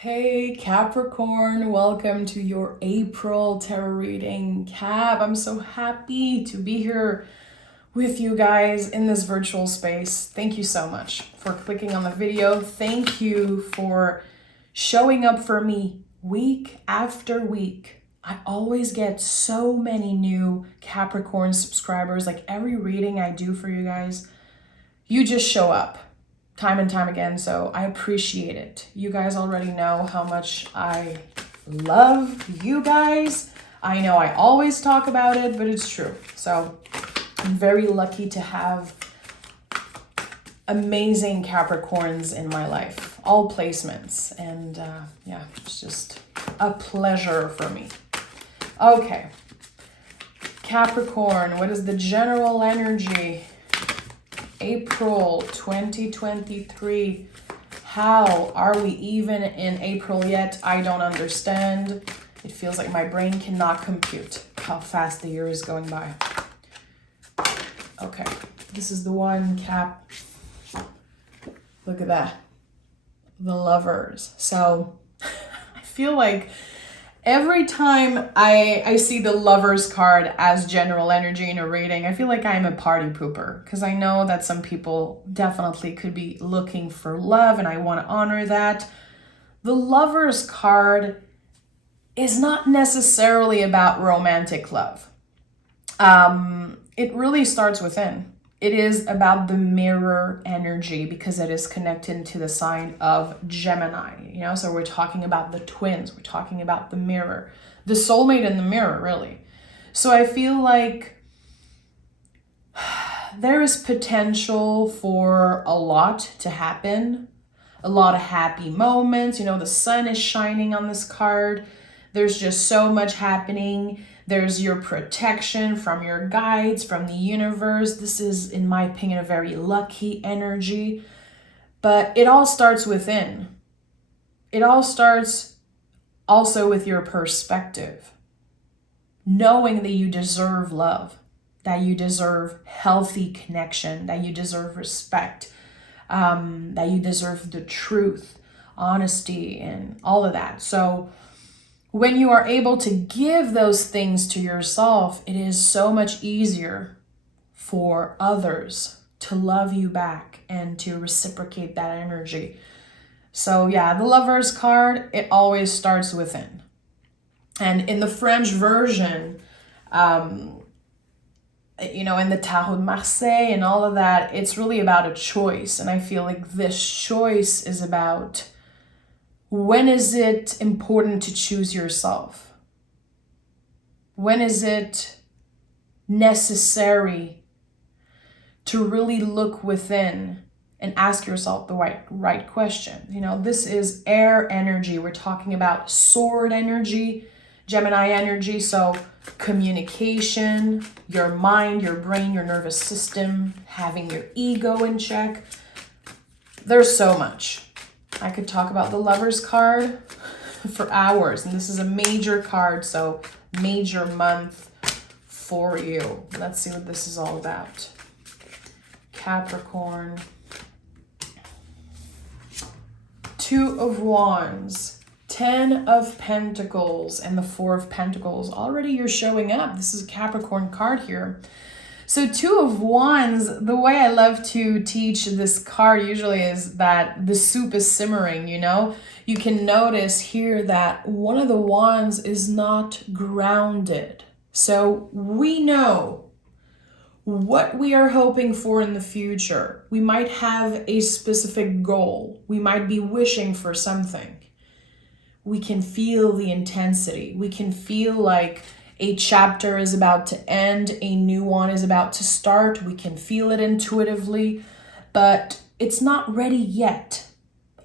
Hey Capricorn, welcome to your April tarot reading. I'm so happy to be here with you guys in this virtual space. Thank you so much for clicking on the video. Thank you for showing up for me week after week. I always get so many new Capricorn subscribers. Like every reading I do for you guys, you just show up time and time again, so I appreciate it. You guys already know how much I love you guys. I know I always talk about it, but it's true. So I'm very lucky to have amazing Capricorns in my life, all placements, and yeah, it's just a pleasure for me. Okay, Capricorn, what is the general energy? April 2023. How are we even in April yet? I don't understand. It feels like my brain cannot compute how fast the year is going by. Okay, this is the one, Cap. Look at that. The Lovers. So I feel like every time I see the Lovers card as general energy in a reading, I feel like I'm a party pooper, because I know that some people definitely could be looking for love, and I want to honor that. The Lovers card is not necessarily about romantic love. It really starts within. It is about the mirror energy because it is connected to the sign of Gemini, so we're talking about the twins, we're talking about the mirror, the soulmate in the mirror, really. So I feel like there is potential for a lot to happen, a lot of happy moments. The sun is shining on this card. There's just so much happening. There's your protection from your guides, from the universe. This is, in my opinion, a very lucky energy. But it all starts within. It all starts also with your perspective. Knowing that you deserve love, that you deserve healthy connection, that you deserve respect, that you deserve the truth, honesty, and all of that. So when you are able to give those things to yourself, it is so much easier for others to love you back and to reciprocate that energy. So yeah, the Lovers card, it always starts within. And in the French version, in the Tarot de Marseille and all of that, it's really about a choice. And I feel like this choice is about, when is it important to choose yourself? When is it necessary to really look within and ask yourself the right question? This is air energy. We're talking about sword energy, Gemini energy. So communication, your mind, your brain, your nervous system, having your ego in check. There's so much. I could talk about the Lovers card for hours, and this is a major card, so major month for you. Let's see what this is all about. Capricorn. Two of Wands, 10 of Pentacles, and the 4 of Pentacles. Already you're showing up. This is a Capricorn card here. So 2 of Wands, the way I love to teach this card usually is that the soup is simmering, You can notice here that one of the wands is not grounded. So we know what we are hoping for in the future. We might have a specific goal. We might be wishing for something. We can feel the intensity. We can feel like a chapter is about to end, a new one is about to start. We can feel it intuitively, but it's not ready yet.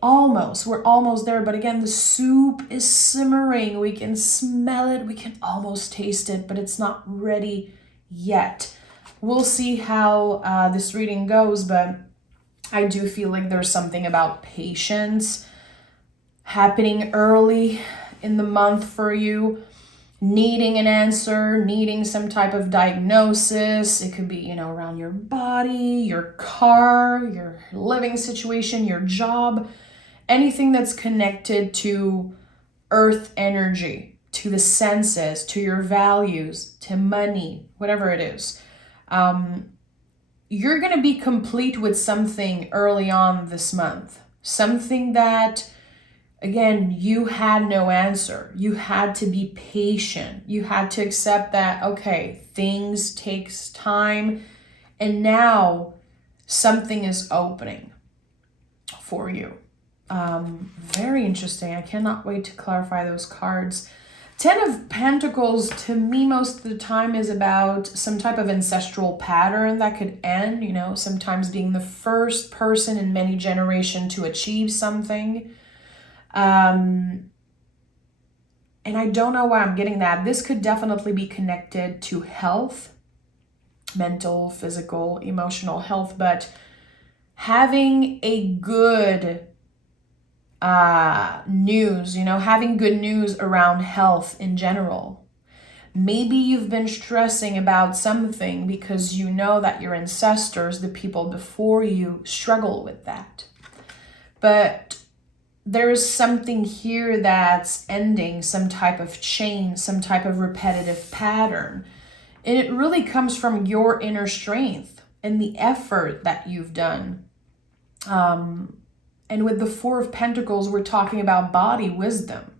Almost, we're almost there. But again, the soup is simmering. We can smell it. We can almost taste it, but it's not ready yet. We'll see how this reading goes, but I do feel like there's something about patience happening early in the month for you. Needing an answer, needing some type of diagnosis. It could be, around your body, your car, your living situation, your job. anything that's connected to earth energy, to the senses, to your values, to money, whatever it is. You're going to be complete with something early on this month. Something that, again, you had no answer. You had to be patient. You had to accept that, okay, things takes time. And now something is opening for you. Very interesting. I cannot wait to clarify those cards. 10 of Pentacles, to me, most of the time is about some type of ancestral pattern that could end, you know, sometimes being the first person in many generations to achieve something. And I don't know why I'm getting that. This could definitely be connected to health, mental, physical, emotional health, but having a good news, you know, having good news around health in general. Maybe you've been stressing about something because you know that your ancestors, the people before you, struggle with that. But there's something here that's ending, some type of chain, some type of repetitive pattern. And it really comes from your inner strength and the effort that you've done. And with the 4 of Pentacles, we're talking about body wisdom.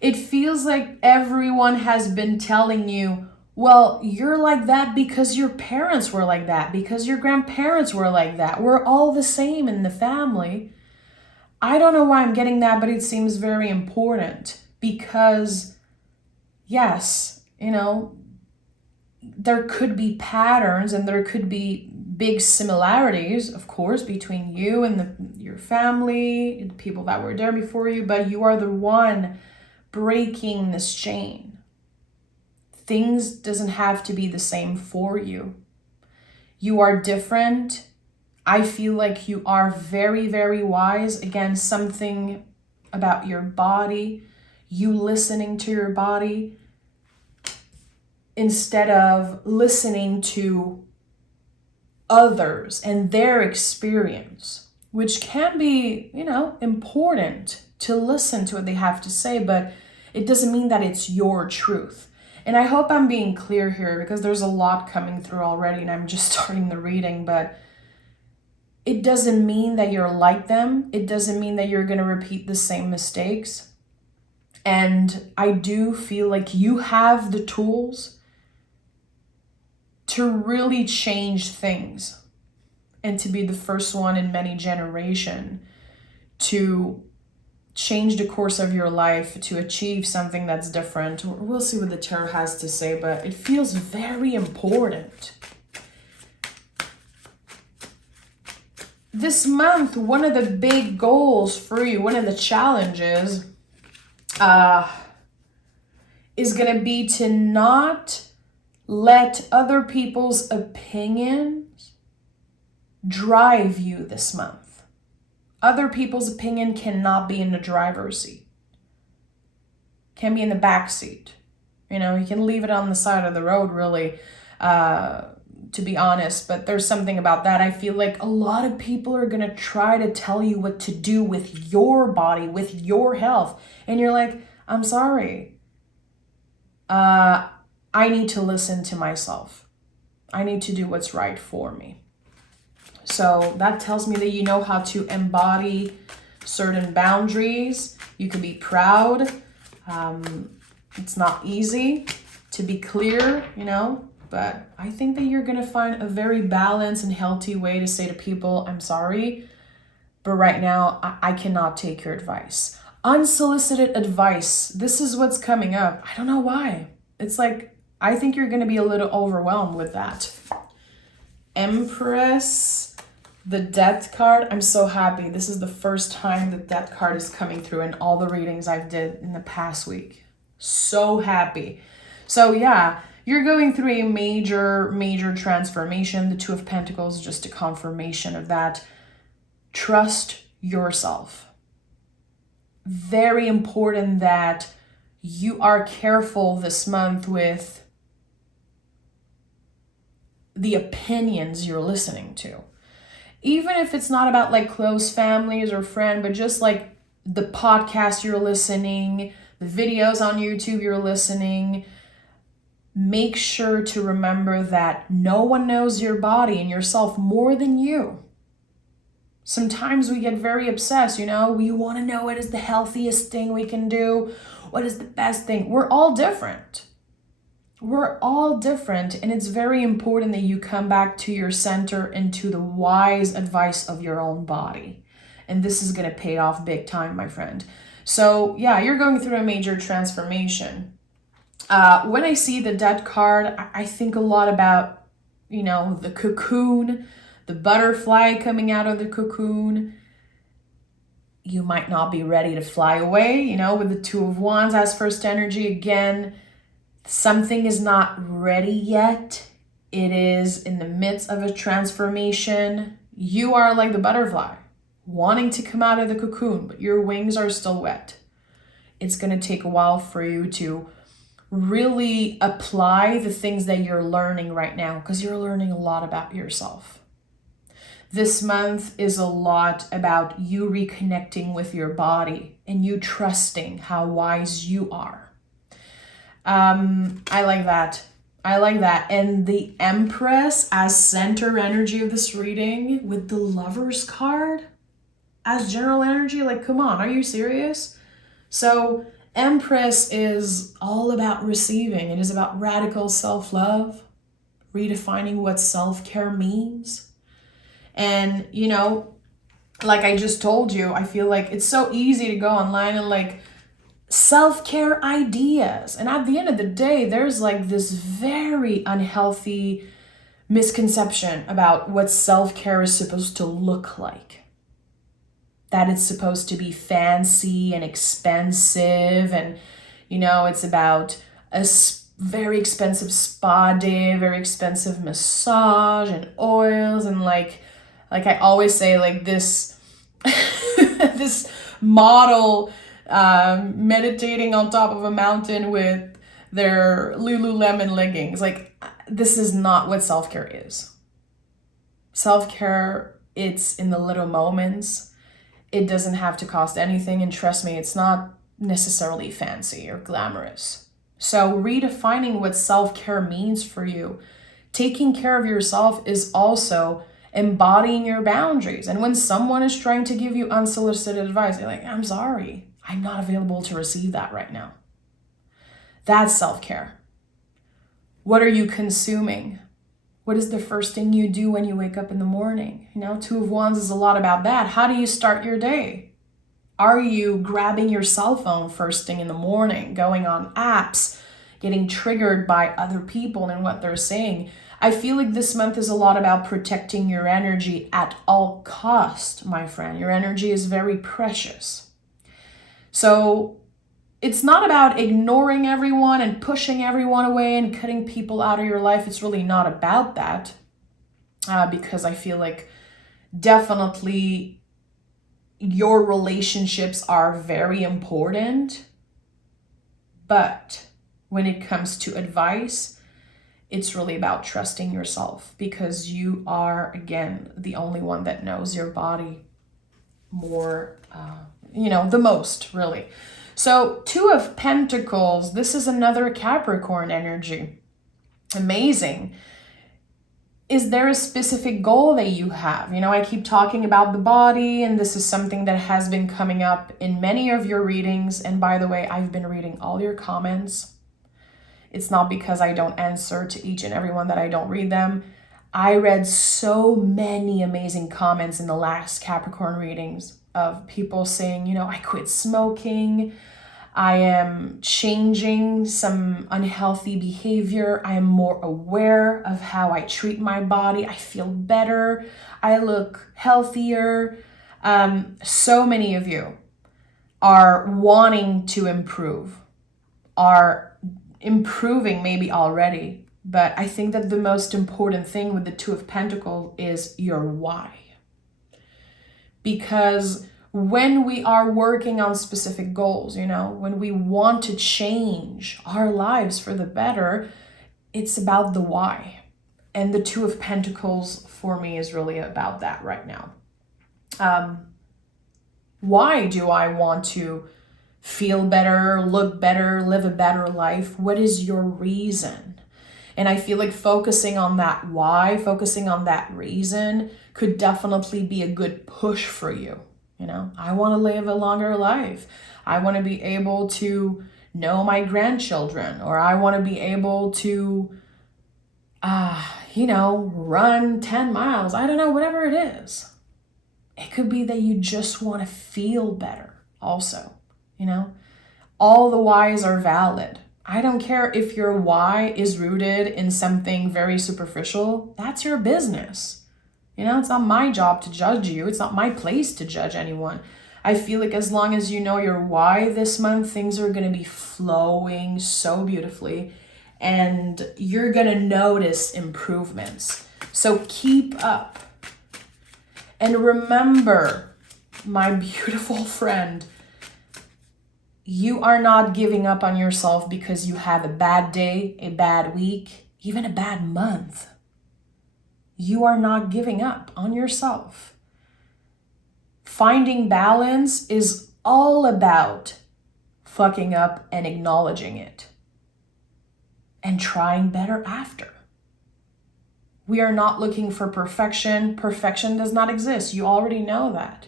It feels like everyone has been telling you, well, you're like that because your parents were like that, because your grandparents were like that. We're all the same in the family. I don't know why I'm getting that, but it seems very important because, yes, you know, there could be patterns and there could be big similarities, of course, between you and your family, the people that were there before you, but you are the one breaking this chain. Things doesn't have to be the same for you. You are different. I feel like you are very, very wise. Again, something about your body, you listening to your body instead of listening to others and their experience, which can be, you know, important to listen to what they have to say, but it doesn't mean that it's your truth. And I hope I'm being clear here because there's a lot coming through already and I'm just starting the reading, but it doesn't mean that you're like them. It doesn't mean that you're going to repeat the same mistakes. And I do feel like you have the tools to really change things and to be the first one in many generations to change the course of your life, to achieve something that's different. We'll see what the tarot has to say, but it feels very important. This month, one of the big goals for you, one of the challenges is going to be to not let other people's opinions drive you this month. Other people's opinion cannot be in the driver's seat. Can be in the back seat. You know, you can leave it on the side of the road, really, to be honest. But there's something about that. I feel like a lot of people are going to try to tell you what to do with your body, with your health. And you're like, I'm sorry. I need to listen to myself. I need to do what's right for me. So that tells me that you know how to embody certain boundaries. You can be proud. It's not easy to be clear, you know, but I think that you're going to find a very balanced and healthy way to say to people, I'm sorry, but right now I cannot take your advice. Unsolicited advice. This is what's coming up. I don't know why. It's like, I think you're going to be a little overwhelmed with that. Empress, the Death card. I'm so happy. This is the first time the Death card is coming through in all the readings I've did in the past week. So happy. So yeah, you're going through a major transformation. The Two of Pentacles is just a confirmation of that. Trust yourself. Very important that you are careful this month with the opinions you're listening to. Even if it's not about like close families or friends, but just like the podcast you're listening, the videos on YouTube you're listening, make sure to remember that no one knows your body and yourself more than you. Sometimes we get very obsessed, we want to know what is the healthiest thing we can do, what is the best thing. We're all different. We're all different, and it's very important that you come back to your center and to the wise advice of your own body. And this is going to pay off big time, my friend. So yeah, you're going through a major transformation. When I see the Death card, I think a lot about, the cocoon, the butterfly coming out of the cocoon. You might not be ready to fly away, with the Two of Wands as first energy. Again, something is not ready yet. It is in the midst of a transformation. You are like the butterfly, wanting to come out of the cocoon, but your wings are still wet. It's going to take a while for you to really apply the things that you're learning right now, because you're learning a lot about yourself. This month is a lot about you reconnecting with your body and you trusting how wise you are. I like that. And the Empress as center energy of this reading with the Lovers card as general energy. Like, come on, are you serious? So Empress is all about receiving. It is about radical self-love, redefining what self-care means. And, like I just told you, I feel like it's so easy to go online and like self-care ideas. And at the end of the day, there's like this very unhealthy misconception about what self-care is supposed to look like. That it's supposed to be fancy and expensive. And, it's about a very expensive spa day, very expensive massage and oils. And like I always say, like this, this model meditating on top of a mountain with their Lululemon leggings. Like, this is not what self-care is. Self-care, it's in the little moments. It doesn't have to cost anything. And trust me, it's not necessarily fancy or glamorous. So redefining what self-care means for you, taking care of yourself is also embodying your boundaries. And when someone is trying to give you unsolicited advice, you're like, I'm sorry, I'm not available to receive that right now. That's self-care. What are you consuming? What is the first thing you do when you wake up in the morning? Two of Wands is a lot about that. How do you start your day? Are you grabbing your cell phone first thing in the morning, going on apps, getting triggered by other people and what they're saying? I feel like this month is a lot about protecting your energy at all cost, my friend. Your energy is very precious. So it's not about ignoring everyone and pushing everyone away and cutting people out of your life. It's really not about that, because I feel like definitely your relationships are very important. But when it comes to advice, it's really about trusting yourself, because you are, again, the only one that knows your body more, the most, really. So Two of Pentacles, this is another Capricorn energy. Amazing. Is there a specific goal that you have? I keep talking about the body, and this is something that has been coming up in many of your readings. And by the way, I've been reading all your comments. It's not because I don't answer to each and every one that I don't read them. I read so many amazing comments in the last Capricorn readings of people saying, I quit smoking. I am changing some unhealthy behavior. I am more aware of how I treat my body. I feel better. I look healthier. So many of you are wanting to improve, are improving maybe already. But I think that the most important thing with the Two of Pentacles is your why. Because when we are working on specific goals, when we want to change our lives for the better, it's about the why. And the Two of Pentacles for me is really about that right now. Why do I want to feel better, look better, live a better life? What is your reason? And I feel like focusing on that why, focusing on that reason could definitely be a good push for you. You know, I want to live a longer life. I want to be able to know my grandchildren, or I want to be able to run 10 miles. I don't know, whatever it is. It could be that you just want to feel better also, All the whys are valid. I don't care if your why is rooted in something very superficial. That's your business. It's not my job to judge you. It's not my place to judge anyone. I feel like as long as you know your why this month, things are going to be flowing so beautifully. And you're going to notice improvements. So keep up. And remember, my beautiful friend, you are not giving up on yourself because you have a bad day, a bad week, even a bad month. You are not giving up on yourself. Finding balance is all about fucking up and acknowledging it. And trying better after. We are not looking for perfection. Perfection does not exist. You already know that.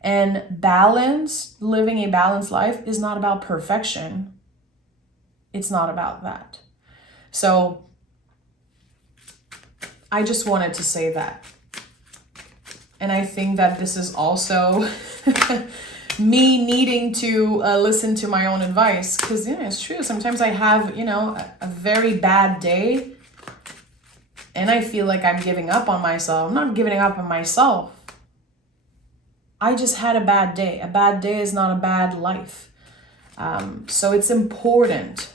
And balance, living a balanced life, is not about perfection. It's not about that. So I just wanted to say that. And I think that this is also me needing to listen to my own advice, because it's true. Sometimes I have a very bad day and I feel like I'm giving up on myself. I'm not giving up on myself. I just had a bad day. A bad day is not a bad life. So it's important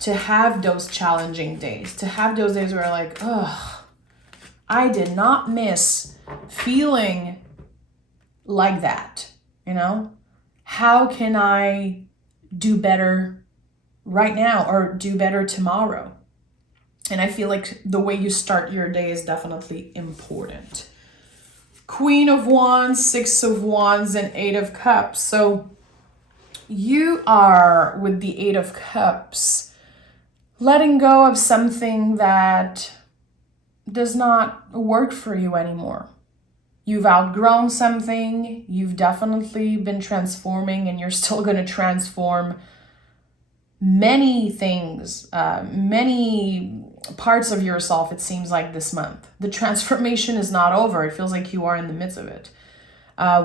to have those challenging days, to have those days where like, I did not miss feeling like that. How can I do better right now or do better tomorrow? And I feel like the way you start your day is definitely important. Queen of Wands, Six of Wands, and Eight of Cups. So you are, with the Eight of Cups, letting go of something that does not work for you anymore. You've outgrown something, you've definitely been transforming, and you're still going to transform many things, many parts of yourself, it seems like, this month. The transformation is not over. It feels like you are in the midst of it.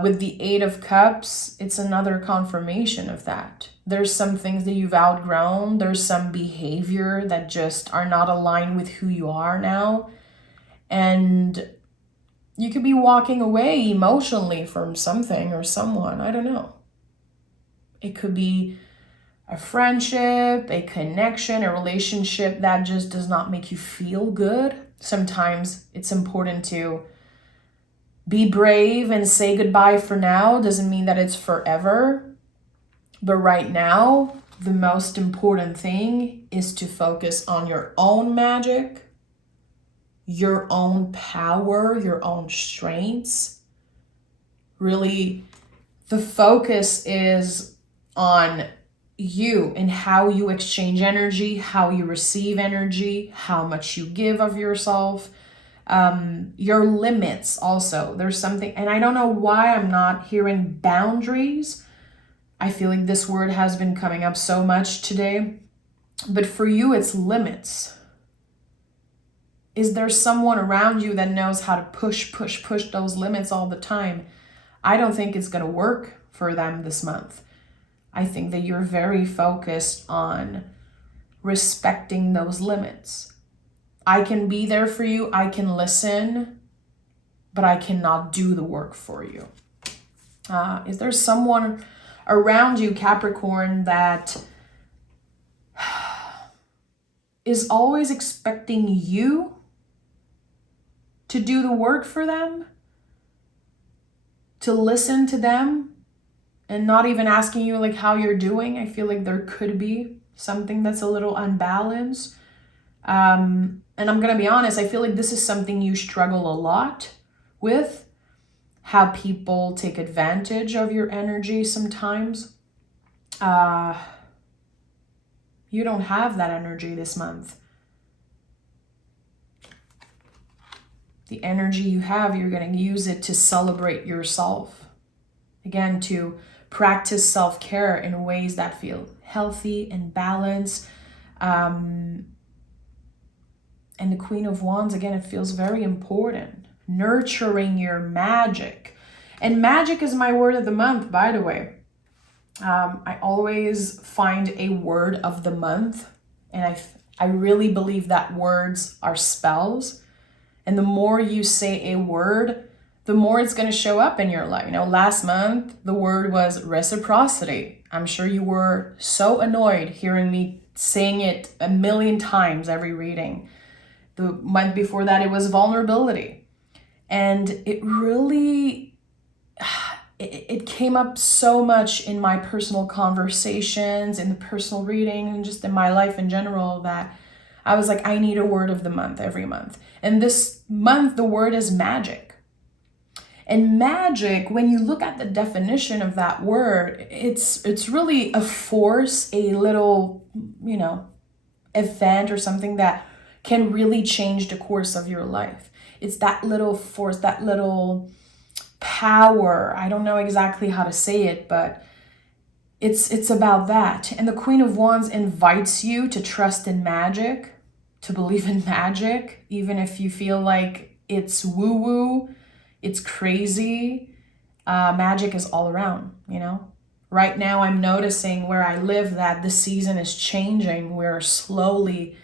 With the Eight of Cups, it's another confirmation of that. There's some things that you've outgrown. There's some behavior that just are not aligned with who you are now. And you could be walking away emotionally from something or someone. I don't know. It could be a friendship, a connection, a relationship that just does not make you feel good. Sometimes it's important to be brave and say goodbye for now. Doesn't mean that it's forever. But right now, the most important thing is to focus on your own magic, your own power, your own strengths. Really, the focus is on you and how you exchange energy, how you receive energy, how much you give of yourself, your limits also. There's something, and I don't know why I'm not hearing boundaries. I feel like this word has been coming up so much today, but for you, it's limits. Is there someone around you that knows how to push those limits all the time? I don't think it's going to work for them this month. I think that you're very focused on respecting those limits. I can be there for you. I can listen, but I cannot do the work for you. Is there someone around you, Capricorn, that is always expecting you to do the work for them, to listen to them, and not even asking you like how you're doing? I feel like there could be something that's a little unbalanced. And And I'm going to be honest, I feel like this is something you struggle a lot with, how people take advantage of your energy sometimes. You don't have that energy this month. The energy you have, you're going to use it to celebrate yourself. Again, to practice self-care in ways that feel healthy and balanced. And the Queen of Wands, again, it feels very important. Nurturing your magic. And magic is my word of the month, by the way. I always find a word of the month. And I really believe that words are spells. And the more you say a word, the more it's going to show up in your life. You know, last month, the word was reciprocity. I'm sure you were so annoyed hearing me saying it a million times every reading. The month before that, it was vulnerability. And it really, it came up so much in my personal conversations, in the personal reading, and just in my life in general, that I was like, I need a word of the month every month. And this month, the word is magic. And magic, when you look at the definition of that word, it's really a force, a little, event or something that can really change the course of your life. It's that little force, that little power. I don't know exactly how to say it, but it's about that. And the Queen of Wands invites you to trust in magic, to believe in magic, even if you feel like it's woo-woo, it's crazy. Magic is all around, Right now I'm noticing where I live that the season is changing. We're slowly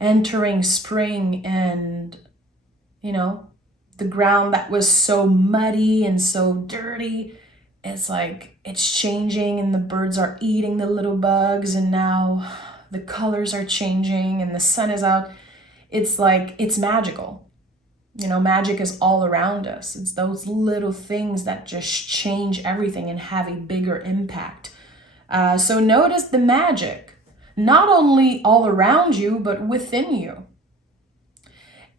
entering spring, and, the ground that was so muddy and so dirty, it's like it's changing, and the birds are eating the little bugs, and now the colors are changing and the sun is out. It's like, it's magical. Magic is all around us. It's those little things that just change everything and have a bigger impact. So notice the magic, not only all around you, but within you.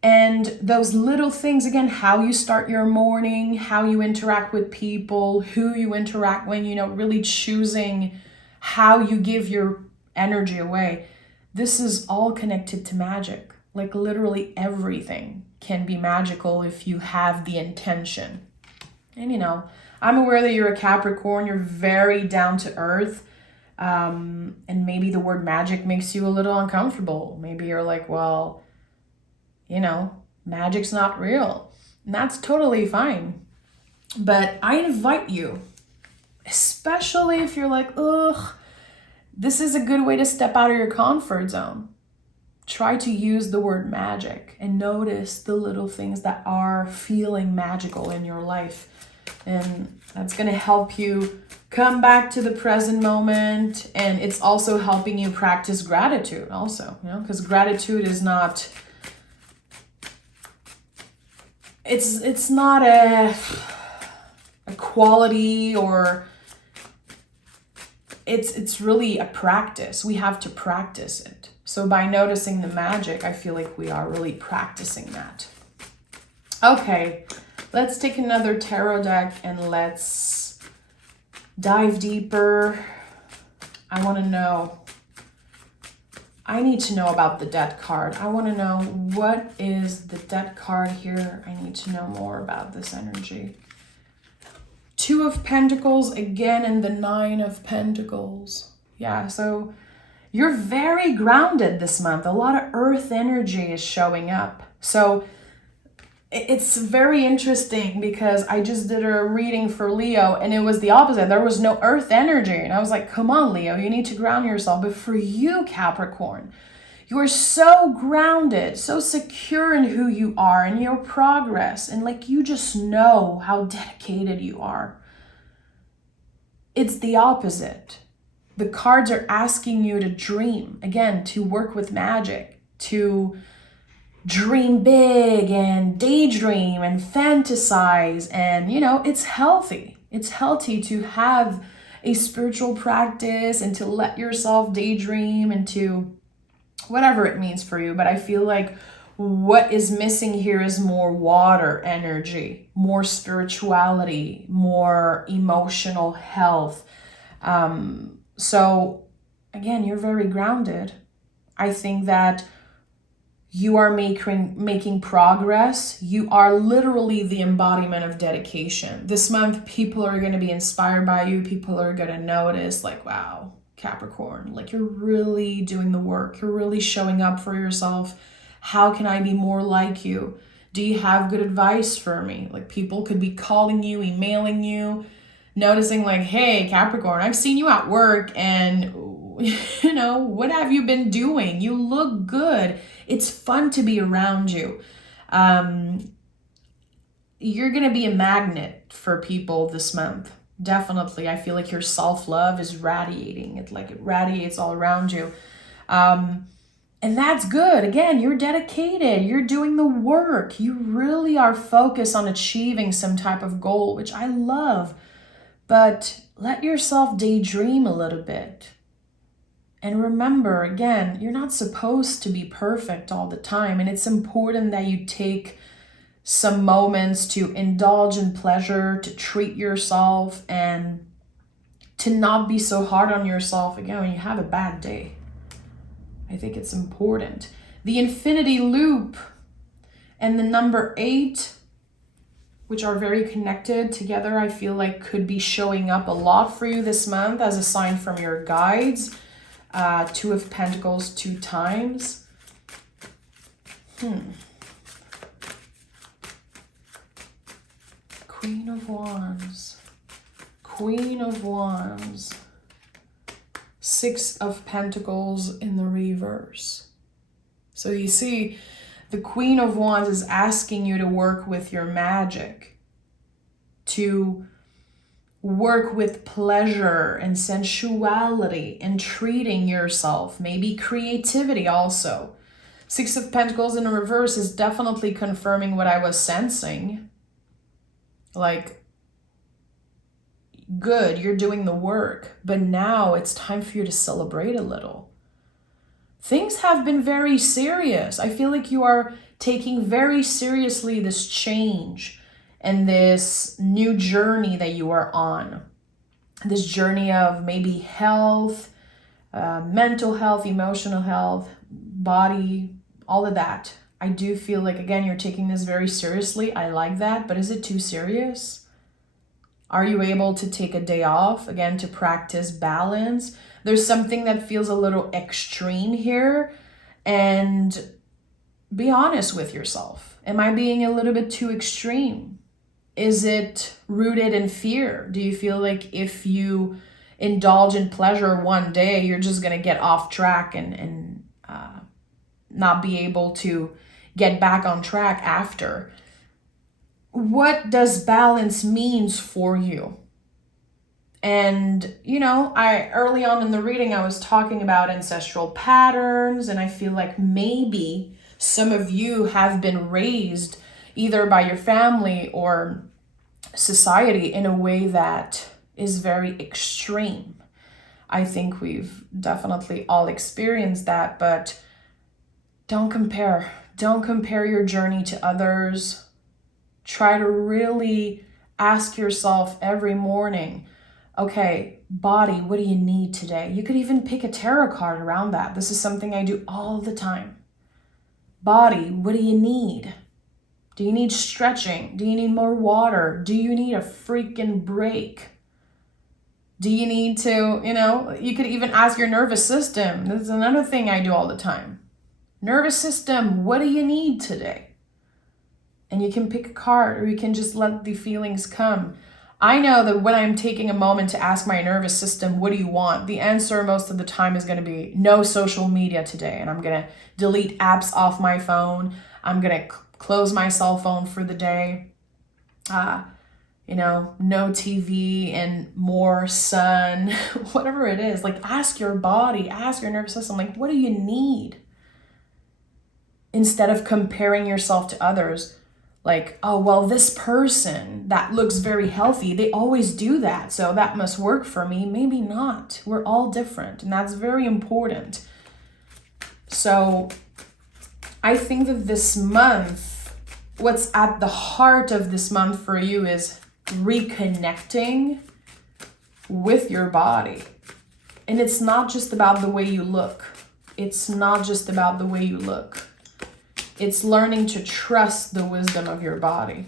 And those little things, again, how you start your morning, how you interact with people, who you interact when, really choosing how you give your energy away. This is all connected to magic. Like literally everything can be magical if you have the intention. And I'm aware that you're a Capricorn, you're very down to earth. And maybe the word magic makes you a little uncomfortable. Maybe you're like, well, magic's not real. And that's totally fine. But I invite you, especially if you're like, ugh, this is a good way to step out of your comfort zone. Try to use the word magic and notice the little things that are feeling magical in your life. And that's going to help you come back to the present moment. And it's also helping you practice gratitude also, because gratitude is not, it's not a quality, or it's really a practice. We have to practice it. So by noticing the magic, I feel like we are really practicing that. Okay, let's take another tarot deck and let's dive deeper. I want to know. I need to know about the Death card. I want to know, what is the Death card here? I need to know more about this energy. Two of Pentacles again, and the Nine of Pentacles. Yeah, so you're very grounded this month. A lot of earth energy is showing up. So it's very interesting because I just did a reading for Leo and it was the opposite. There was no earth energy. And I was like, come on, Leo, you need to ground yourself. But for you, Capricorn, you are so grounded, so secure in who you are and your progress. And like, you just know how dedicated you are. It's the opposite. The cards are asking you to dream, again, to work with magic, to dream big and daydream and fantasize. And, it's healthy. It's healthy to have a spiritual practice and to let yourself daydream and to whatever it means for you. But I feel like what is missing here is more water energy, more spirituality, more emotional health. So again, you're very grounded. I think that you are making progress. You are literally the embodiment of dedication. This month, people are going to be inspired by you. People are going to notice, like, wow, Capricorn, like you're really doing the work. You're really showing up for yourself. How can I be more like you? Do you have good advice for me? Like, people could be calling you, emailing you, noticing like, hey, Capricorn, I've seen you at work and what have you been doing? You look good. It's fun to be around you. You're going to be a magnet for people this month. Definitely. I feel like your self-love is radiating. It radiates all around you. And that's good. Again, you're dedicated. You're doing the work. You really are focused on achieving some type of goal, which I love. But let yourself daydream a little bit. And remember, again, you're not supposed to be perfect all the time. And it's important that you take some moments to indulge in pleasure, to treat yourself, and to not be so hard on yourself again when you have a bad day. I think it's important. The infinity loop and the number 8, which are very connected together, I feel like could be showing up a lot for you this month as a sign from your guides. 2 of Pentacles 2 times. Queen of Wands. Queen of Wands. 6 of Pentacles in the reverse. So you see, the Queen of Wands is asking you to work with your magic, to work with pleasure and sensuality and treating yourself, maybe creativity also. 6 of Pentacles in the reverse is definitely confirming what I was sensing. Like, good, you're doing the work, but now it's time for you to celebrate a little. Things have been very serious. I feel like you are taking very seriously this change and this new journey that you are on. This journey of maybe health, mental health, emotional health, body, all of that. I do feel like, again, you're taking this very seriously. I like that, but is it too serious? Are you able to take a day off, again, to practice balance? There's something that feels a little extreme here, and be honest with yourself. Am I being a little bit too extreme? Is it rooted in fear? Do you feel like if you indulge in pleasure one day, you're just going to get off track and not be able to get back on track after? What does balance means for you? And, early on in the reading, I was talking about ancestral patterns, and I feel like maybe some of you have been raised either by your family or society in a way that is very extreme. I think we've definitely all experienced that, but don't compare. Don't compare your journey to others. Try to really ask yourself every morning, okay, body, what do you need today? You could even pick a tarot card around that. This is something I do all the time. Body, what do you need? Do you need stretching? Do you need more water? Do you need a freaking break? Do you need to, you could even ask your nervous system. This is another thing I do all the time. Nervous system, what do you need today? And you can pick a card, or you can just let the feelings come. I know that when I'm taking a moment to ask my nervous system, what do you want? The answer most of the time is going to be no social media today. And I'm going to delete apps off my phone. I'm going to close my cell phone for the day. No TV and more sun, whatever it is. Like, ask your body, ask your nervous system, like, what do you need? Instead of comparing yourself to others. Like, oh, well, this person that looks very healthy, they always do that, so that must work for me. Maybe not. We're all different, and that's very important. So I think that this month, what's at the heart of this month for you is reconnecting with your body. And it's not just about the way you look. It's not just about the way you look. It's learning to trust the wisdom of your body.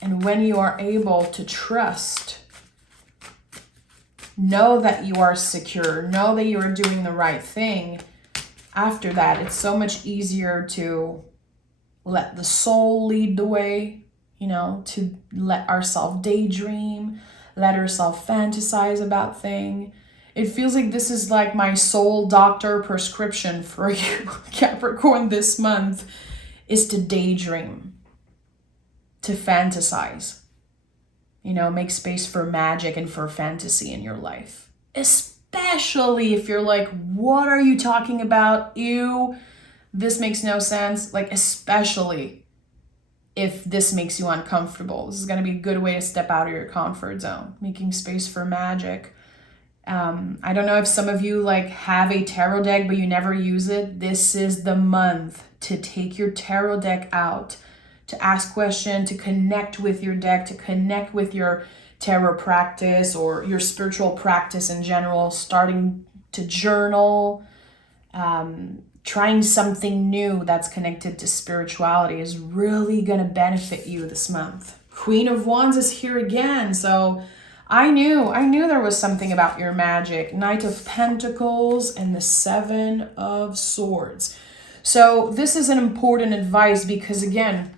And when you are able to trust, know that you are secure, know that you are doing the right thing, after that, it's so much easier to let the soul lead the way, to let ourselves daydream, let ourselves fantasize about things. It feels like this is like my soul doctor prescription for you, Capricorn, this month, is to daydream, to fantasize, make space for magic and for fantasy in your life. Especially if you're like, what are you talking about? Ew, this makes no sense. Like, especially if this makes you uncomfortable. This is going to be a good way to step out of your comfort zone, making space for magic. I don't know if some of you have a tarot deck, but you never use it. This is the month to take your tarot deck out, to ask questions, to connect with your deck, to connect with your tarot practice or your spiritual practice in general, starting to journal, trying something new that's connected to spirituality is really going to benefit you this month. Queen of Wands is here again. So I knew there was something about your magic. Knight of Pentacles and the Seven of Swords. So this is an important advice because, again,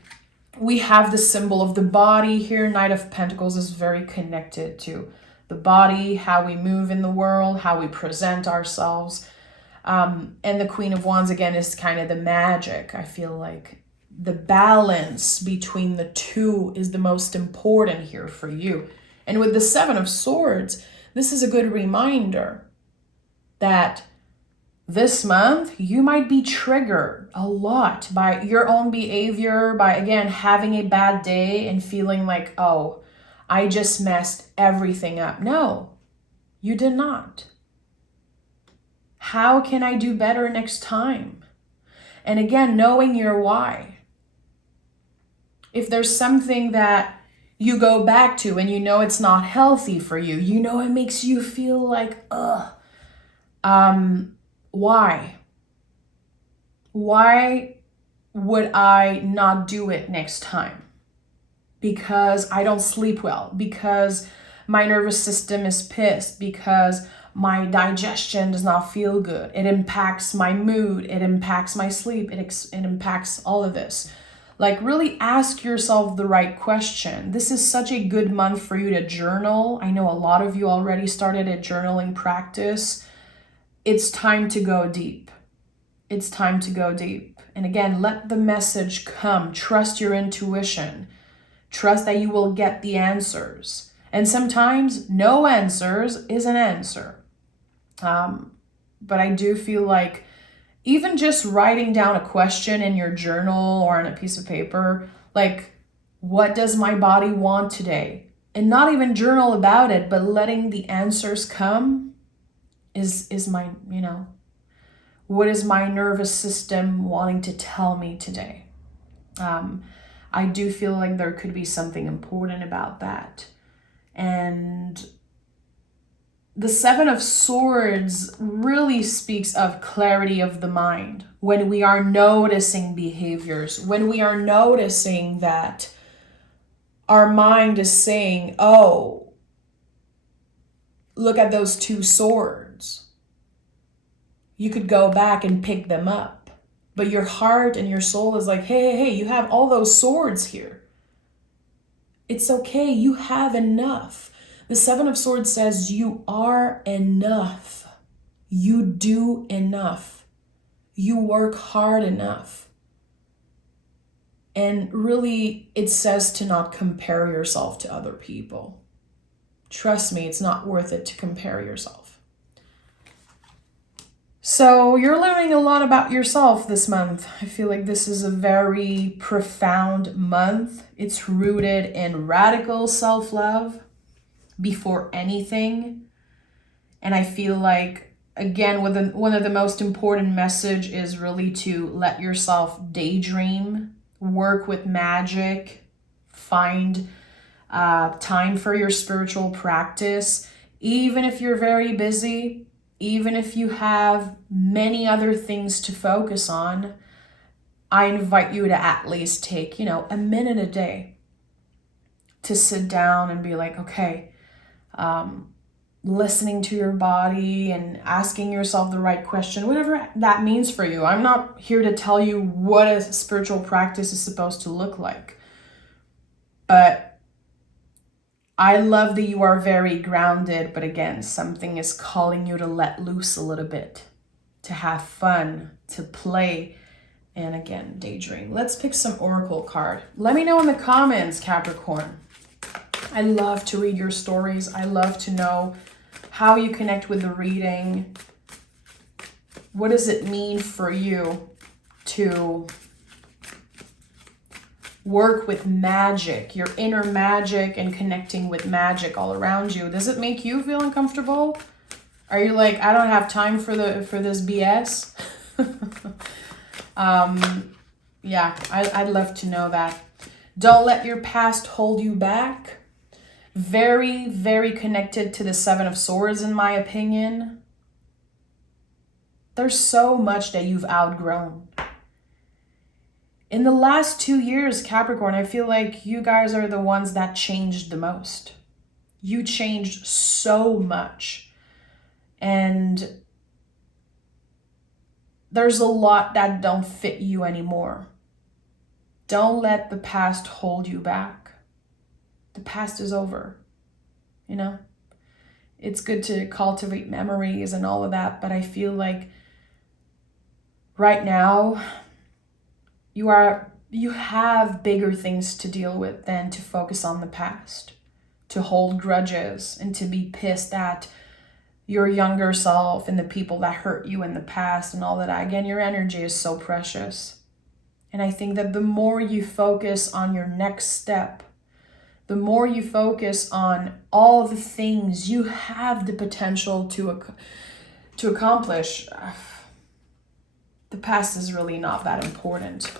we have the symbol of the body here. Knight of Pentacles is very connected to the body, how we move in the world, how we present ourselves. And the Queen of Wands, again, is kind of the magic. I feel like the balance between the two is the most important here for you. And with the Seven of Swords, this is a good reminder that this month you might be triggered a lot by your own behavior, by, again, having a bad day and feeling like, oh, I just messed everything up. No, you did not. How can I do better next time? And again, knowing your why. If there's something that you go back to and it's not healthy for you, it makes you feel like, why? Why would I not do it next time? Because I don't sleep well, because my nervous system is pissed, because my digestion does not feel good. It impacts my mood. It impacts my sleep. It impacts all of this. Really ask yourself the right question. This is such a good month for you to journal. I know a lot of you already started a journaling practice. It's time to go deep. It's time to go deep. And again, let the message come. Trust your intuition. Trust that you will get the answers. And sometimes no answers is an answer. But I do feel like even just writing down a question in your journal or on a piece of paper, what does my body want today? And not even journal about it, but letting the answers come is my, what is my nervous system wanting to tell me today? I do feel like there could be something important about that. And the Seven of Swords really speaks of clarity of the mind. When we are noticing behaviors, when we are noticing that our mind is saying, oh, look at those two swords. You could go back and pick them up. But your heart and your soul is like, hey, you have all those swords here. It's okay, you have enough. The Seven of Swords says you are enough. You do enough. You work hard enough. And really, it says to not compare yourself to other people. Trust me, it's not worth it to compare yourself. So you're learning a lot about yourself this month. I feel like this is a very profound month. It's rooted in radical self-love. before anything. And I feel like, again, one of the most important message is really to let yourself daydream, work with magic, find time for your spiritual practice. Even if you're very busy, even if you have many other things to focus on, I invite you to at least take, a minute a day to sit down and be like, okay, listening to your body and asking yourself the right question, whatever that means for you. I'm not here to tell you what a spiritual practice is supposed to look like. But I love that you are very grounded, but again, something is calling you to let loose a little bit, to have fun, to play, and again, daydream. Let's pick some oracle card. Let me know in the comments, Capricorn. I love to read your stories. I love to know how you connect with the reading. What does it mean for you to work with magic, your inner magic, and connecting with magic all around you? Does it make you feel uncomfortable? Are you like, I don't have time for this BS? Yeah, I'd love to know that. Don't let your past hold you back. Very, very connected to the Seven of Swords, in my opinion. There's so much that you've outgrown. In the last 2 years, Capricorn, I feel like you guys are the ones that changed the most. You changed so much. And there's a lot that don't fit you anymore. Don't let the past hold you back. The past is over, It's good to cultivate memories and all of that, but I feel like right now you have bigger things to deal with than to focus on the past, to hold grudges and to be pissed at your younger self and the people that hurt you in the past and all that. Again, your energy is so precious. And I think that the more you focus on your next step, the more you focus on all the things you have the potential to accomplish, the past is really not that important.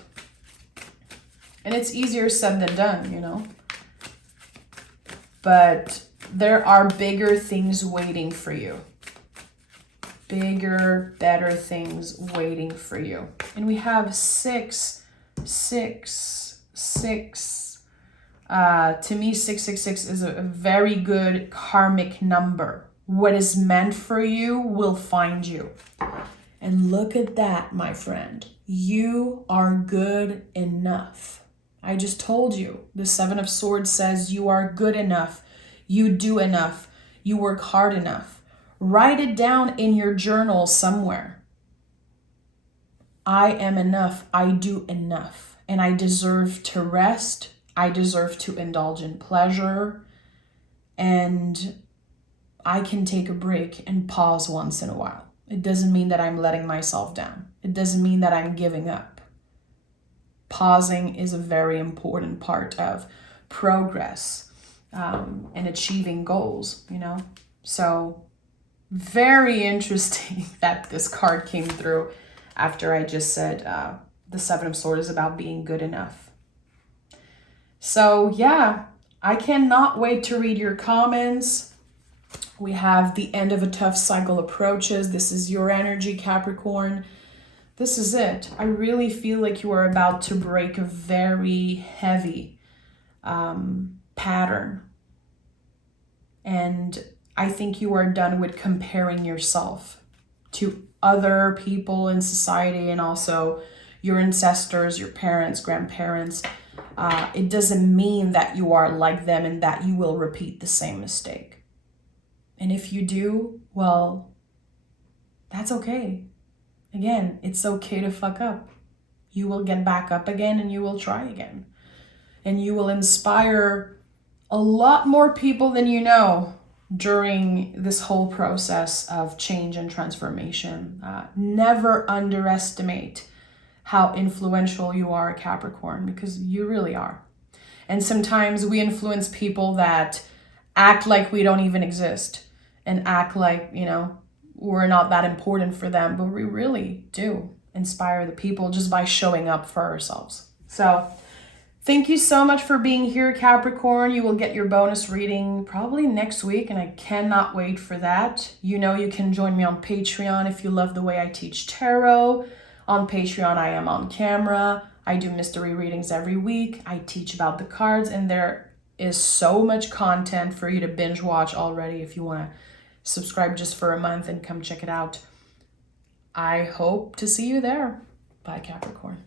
And it's easier said than done, But there are bigger things waiting for you. Bigger, better things waiting for you. And we have 6, 6, 6. To me, 666 is a very good karmic number. What is meant for you will find you. And look at that, my friend. You are good enough. I just told you. The Seven of Swords says you are good enough. You do enough. You work hard enough. Write it down in your journal somewhere. I am enough. I do enough. And I deserve to rest. I deserve to indulge in pleasure, and I can take a break and pause once in a while. It doesn't mean that I'm letting myself down. It doesn't mean that I'm giving up. Pausing is a very important part of progress and achieving goals, So very interesting that this card came through after I just said the Seven of Swords is about being good enough. So yeah, I cannot wait to read your comments. We have the end of a tough cycle approaches. This is your energy, Capricorn. This is it. I really feel like you are about to break a very heavy pattern. And I think you are done with comparing yourself to other people in society and also your ancestors, your parents, grandparents. It doesn't mean that you are like them and that you will repeat the same mistake. And if you do, well, that's okay. Again, it's okay to fuck up. You will get back up again and you will try again. And you will inspire a lot more people than you know during this whole process of change and transformation. Never underestimate how influential you are, Capricorn, because you really are. And sometimes we influence people that act like we don't even exist and act like, you know, we're not that important for them, but we really do inspire the people just by showing up for ourselves. So thank you so much for being here, Capricorn. You will get your bonus reading probably next week, and I cannot wait for that. You know, you can join me on Patreon if you love the way I teach tarot. On Patreon, I am on camera. I do mystery readings every week. I teach about the cards, and there is so much content for you to binge watch already if you want to subscribe just for a month and come check it out. I hope to see you there. Bye, Capricorn.